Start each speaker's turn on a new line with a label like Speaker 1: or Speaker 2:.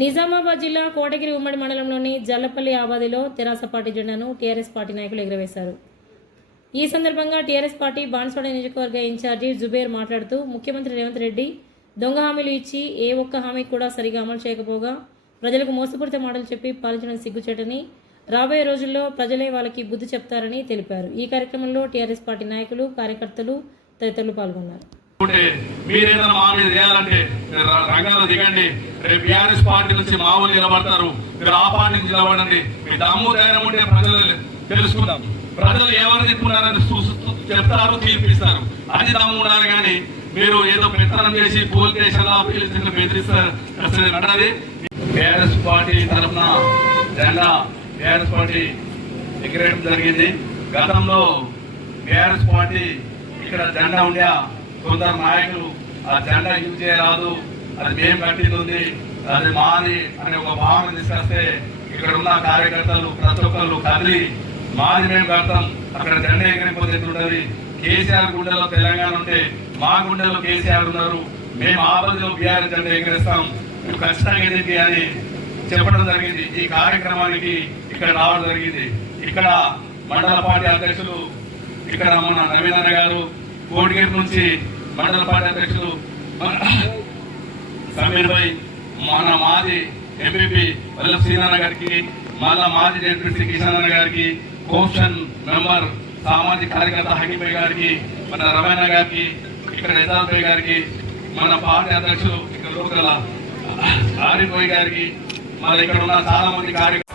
Speaker 1: నిజామాబాద్ జిల్లా కోటగిరి ఉమ్మడి మండలంలోని జల్లపల్లి ఆబాదిలో తెరాస పార్టీ జెండాను టీఆర్ఎస్ పార్టీ నాయకులు ఎగురవేశారు. ఈ సందర్భంగా టీఆర్ఎస్ పార్టీ బాన్స్వాడ నియోజకవర్గ ఇన్ఛార్జి జుబేర్ మాట్లాడుతూ ముఖ్యమంత్రి రేవంత్ రెడ్డి దొంగ హామీలు ఇచ్చి ఏ ఒక్క హామీ కూడా సరిగా అమలు చేయకపోగా ప్రజలకు మోసపూరిత మాటలు చెప్పి పాలించడం సిగ్గుచేటని రాబోయే రోజుల్లో ప్రజలే వాళ్ళకి బుద్ధి చెప్తారని తెలిపారు. ఈ కార్యక్రమంలో టీఆర్ఎస్ పార్టీ నాయకులు కార్యకర్తలు తదితరులు పాల్గొన్నారు.
Speaker 2: ఉంటే మీరేదైనా మా మీద చేయాలంటే రంగంలో దిగండి. రేపు బీఆర్ఎస్ పార్టీ నుంచి మామూలు నిలబడతారు. మీరు ఆ పార్టీ నుంచి నిలబడండి. మీ దమ్ము ధైర్యం ఉంటే ప్రజలు తెలుసుకుందాం. ప్రజలు ఎవరు చెప్పుకున్నారని చూస్తూ చెప్తారు తీర్పిస్తారు. అది దమ్ము ఉండాలి కానీ మీరు ఏదో పెత్తనం చేసి పోలీస్ స్టేషన్ పిలిచిన బెదిరిస్తారు అసలు నడది బీఆర్ఎస్ పార్టీ తరఫున జెండా బీఆర్ఎస్ పార్టీ ఎగిరేయడం జరిగింది. గతంలో బీఆర్ఎస్ పార్టీ ఇక్కడ జెండా ఉండే కొందరు నాయకులు ఆ జెండా యూజ్ చేయరాదు అది మేము కట్టింది అది మాది అనే ఒక భావన తీసుకొస్తే ఇక్కడ ఉన్న కార్యకర్తలు ప్రతి ఒక్కరు కదిలి మాది మేము కడతాం అక్కడ జెండా ఎగిరిపోతే ఎట్లుంటది కేసీఆర్ గుండెలో తెలంగాణ ఉంటే మా గుండెలో కేసీఆర్ ఉన్నారు. మేము ఆ బీఆర్ జెండా ఎగిరిస్తాం. మేము ఖచ్చితంగా ఎదిగి అని చెప్పడం జరిగింది. ఈ కార్యక్రమానికి ఇక్కడ రావడం జరిగింది. ఇక్కడ మండల పార్టీ అధ్యక్షులు ఇక్కడ మన రవీంద్ర గారు కోడిగేరు నుంచి మండల పార్టీ అధ్యక్షులు సమీర్ భాయ్ మన మాజీ ఎంపీపీ వల్లభ శ్రీనారాయణ గారికి మళ్ళా మాజీ జడ్పీసీ కిషన్ గారికి కోషన్ మెంబర్ సామాజిక కార్యకర్త హకీంభాయ్ గారికి మన రమణ గారికి ఇక్కడ ఎదాల్ గారికి మన పార్టీ అధ్యక్షులు ఇక్కడ లోకల ఆరిఫ్ గారికి మన ఇక్కడ ఉన్న చాలా మంది కార్యకర్త